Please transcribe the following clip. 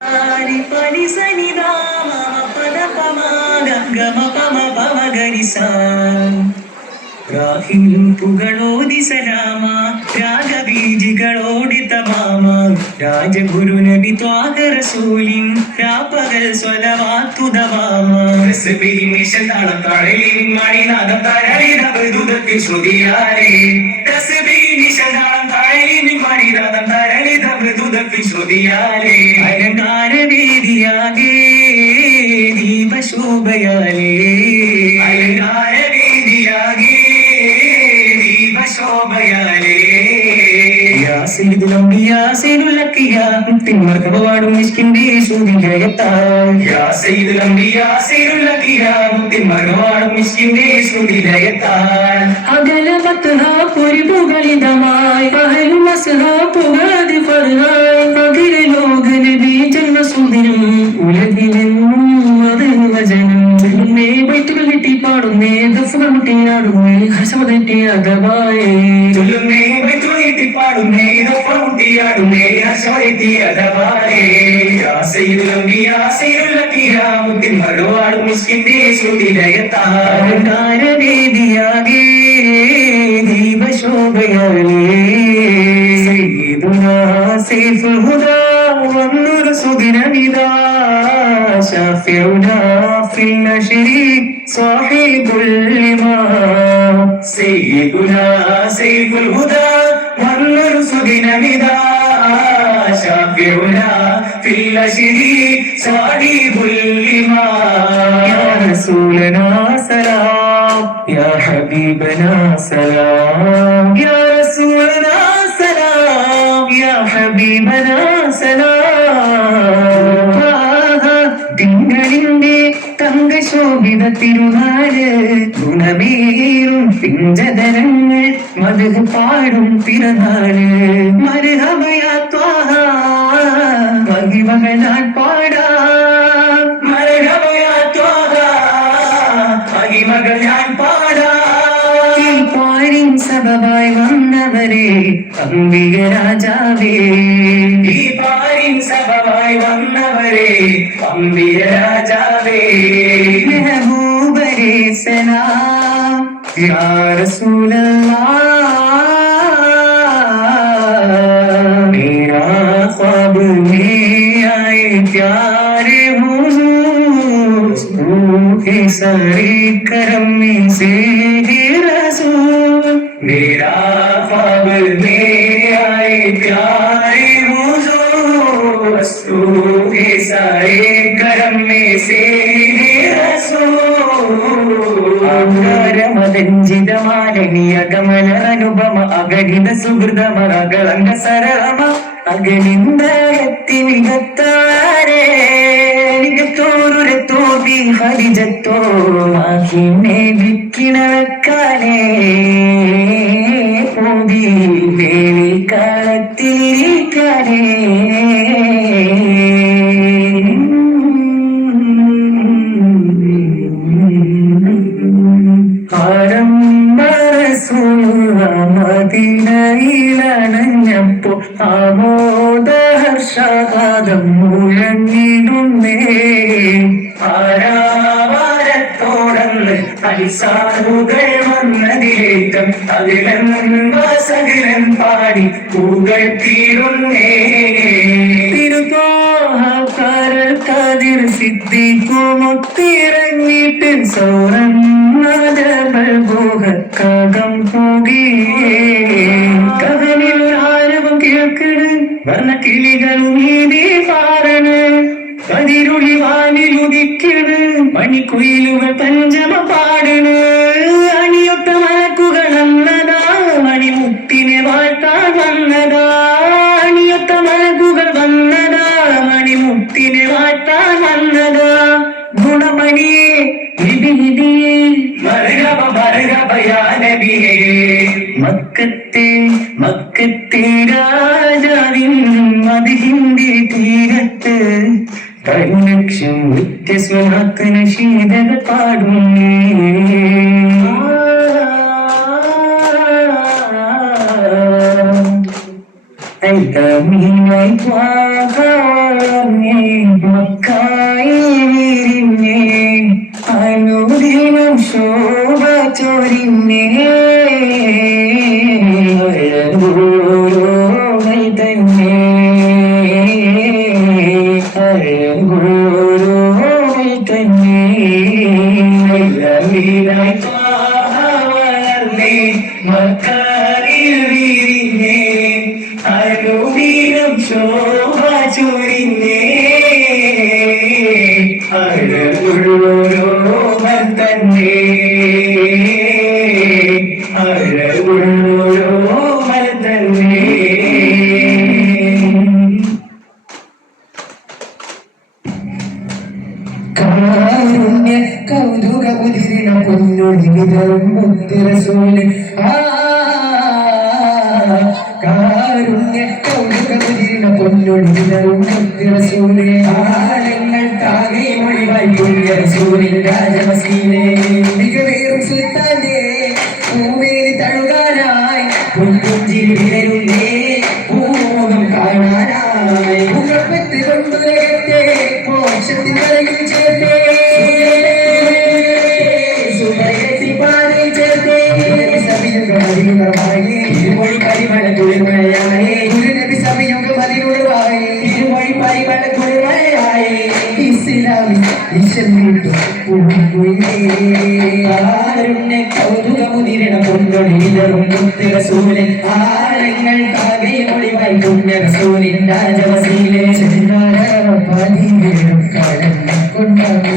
Ari pani sani da ma pa da pa ma ga ma pa ma ga ri sa. രാഹിലും പുകളോതി സലാമ രാഗബീജികളോടി തമാമ Rajguru നബി ത്വാഹ റസൂലിൻ രാപ്പകൽ സ്വലവാത്തു ദവാമ തസ്ബീഹ് നിശതാളം താഴലിൻ മണിനാദം താഴലിതബദുദത്തിൽ ശ്രുതിയാലേ തസ്ബീഹ് നിശതാളം താഴലിൻ മണിനാദം താഴലിതബദുദത്തിൽ ശ്രുതിയാലേ അലങ്കാര വേദിയാകേ ദീപശോഭയാലേ അലങ്കാര വേദിയാകേ തിന്മർക്കപാടും മിസ്കിന്റെ ശ്രുതിലയത്താൽ അകലമത്ത് പൊരിപുകളിതമായി പകലും പുകാതി ഫർഹായി പകിലെ ലോക നബി ജന്മസുന്ദരം ഉലകിലെന്നും അത് വചനം ചെല്ലുന്നേ വൈറ്റുകൾ കിട്ടി പാടുന്നേ ദഫുകൾ മുട്ടിയാടുന്നേ ഹസമതെറ്റി അകവായേ ചൊല്ലുന്നേ വൈറ്റുകൾ കിട്ടി പാടുന്നേ ദഫുകൾ മുട്ടിയാടുന്നേ ഹസമതെറ്റി അകവായേ ആസൈദുൽ അംബിയ ആസൈദുൽ അഖിയാ മുത്തിൻ മറുവാടും മിസ്കിന്റെ ശ്രുതിലയത്താൽ കാരവേദിയാകേ ദീപശോഭയാലേ സയ്യിദുനാ സൈഫുൽ ഹുദാ വന്നൂർ സുദിനനിദാ شافعنا في النشر صاحب الإمام سيدنا سيف الهدى والرسل نبدا شافعنا في النشر صاحب الإمام يا رسولنا سلام يا حبيبنا سلام يا رسولنا سلام يا حبيبنا سلام തിങ്കളിന്റെ തങ്കശോഭിത തിരുനാട് ഗുണമേറും പിഞ്ചതരങ്ങൾ മധു പാടും തിരുനാട് മർഹബയാ ത്വാഹ മഹിമകളാൽ പാടാം മർഹബയാ ത്വാഹ മഹിമകളാൽ പാടാം പാരിൻ സബബായി വന്നവരെ അംബിക രാജാവേ ഈ പാരിൻ സബബായി വന്നവരെ അംബിക രാജാവേ മെഹബൂബരേ സലാം യാ റസൂലല്ലാഹ് മേരാ ഖ്വാബ് മേ ആയേ പ്യാരെ ഹുസൂർ റൂഹി സരീ करम से है रसूल मेरा ख्वाब में आए प्यारे हुजूर रसूल सारे करम में से है रसूल ആകാരമതഞ്ചിതമാലനിയ ഗമന അനുപമ അഗണിത സുഹൃതമകളങ്ക സരളമ അഗണിന്ദത്തി മികത്താരേ മികത്തോരുരത്തോ ബി ഹരിജത്തോ മാഹിനെ വിക്കിണക്കാലേ പോതി വേലി കാലത്തിരിക്കാലേ മദീനയിലണഞ്ഞപ്പോ ആമോദഹർഷാദം മുഴങ്ങിടുന്നേ ആരാവാരത്തോടന്ന് അലിസാറുകൾ വന്നതിലേക്കം അകിലൻ പാടി പൂകൾ തീരുന്നേ തിരുപോഹക്കാരൽ സിദ്ധിക്കുമൊത്തിറങ്ങിട്ട് സൗറം കം പോകേ കഥനിൽ ആരവം കേൾക്കണ് വർണ്ണ കിളികളും നീതി പാറണ് കതിരുളി വാനിലുദിക്കണ് മണിക്കുയിലുകൾ പഞ്ചമ പാടണ് അണിയൊത്ത മലക്കുകൾ വന്നതാ മണിമുത്തിനെ വാഴ്ത്താൻ വന്നതാ അണിയൊത്ത മലക്കുകൾ വന്നതാ മണിമുത്തിനെ വാഴ്ത്താൻ വന്നതാ ഗുണമണിയെ നിധിയെ മർഹബ മർഹബ യാ നബിയേ മക്കത്തെ രാജാവിൻ മദിഹിന്റെ തീരത്ത് പതിലക്ഷം നിത്യസ്വനാത്ത് നശീതകൾ പാടുന്നേ ഐതമീനായി വളർന്നേ മക്കായി വിരിഞ്ഞേ അനുദിനം ശോഭ ചൊരിഞ്ഞേ അഴകോരോമൽ തന്നെ അഴകോരോമൽ തന്നെ ഐതമീനായി വളർന്നേ മക്കായി വിരിഞ്ഞേ അനുദിനം ശോഭ ചൊരിഞ്ഞേ അഴകുള്ളോരോമൽ തന്നെ അഴകുള്ളോരോമൽ തന്നെ കാരുണ്യ കൗതുക ഉദിരണ പൊന്നൊഴി വിതറും മുത്തുറസൂല് കാരുണ്യ കൗതുക ഉദിരണ പൊന്നൊഴി വിതറും മുത്തുറസൂല് ആലങ്ങൾക്കാകെ മൊഴിവായി പുണ്യ റസൂലിൻ രാജവസീലേ മികവേറും സുൽത്താന്റെ പൂവേലി തഴുകാനായി പുഞ്ചിരി വിരരുന്നേ പൂമുഖം കാണാനായി മുഖപ്പെട്ട് കൊണ്ടുലകത്തെ മോക്ഷത്തിൻ കരയിൽ ചേർത്തേ സുമയത്തി പാതയിൽ ചേർത്തേ സഭിയുഗമതിനുറവായി ഇരുമൊഴി പരിമള കുളിർമഴയായി ഗുരുനബി സഭിയുഗമതിനുറവായി ഇരുമൊഴി പരിമള കുളിർമഴയായി ഇസ്ലാമി കാരുണ്യ കൗതുകമുതിരണ പൊന്നൊഴി വിതറും മുത്ത് റസൂലൻ ആലങ്ങൾക്കാകെ ഒളിവായി പുണ്യ റസൂലിൻ രാജവസീലേ കടന്നു കൊണ്ടേ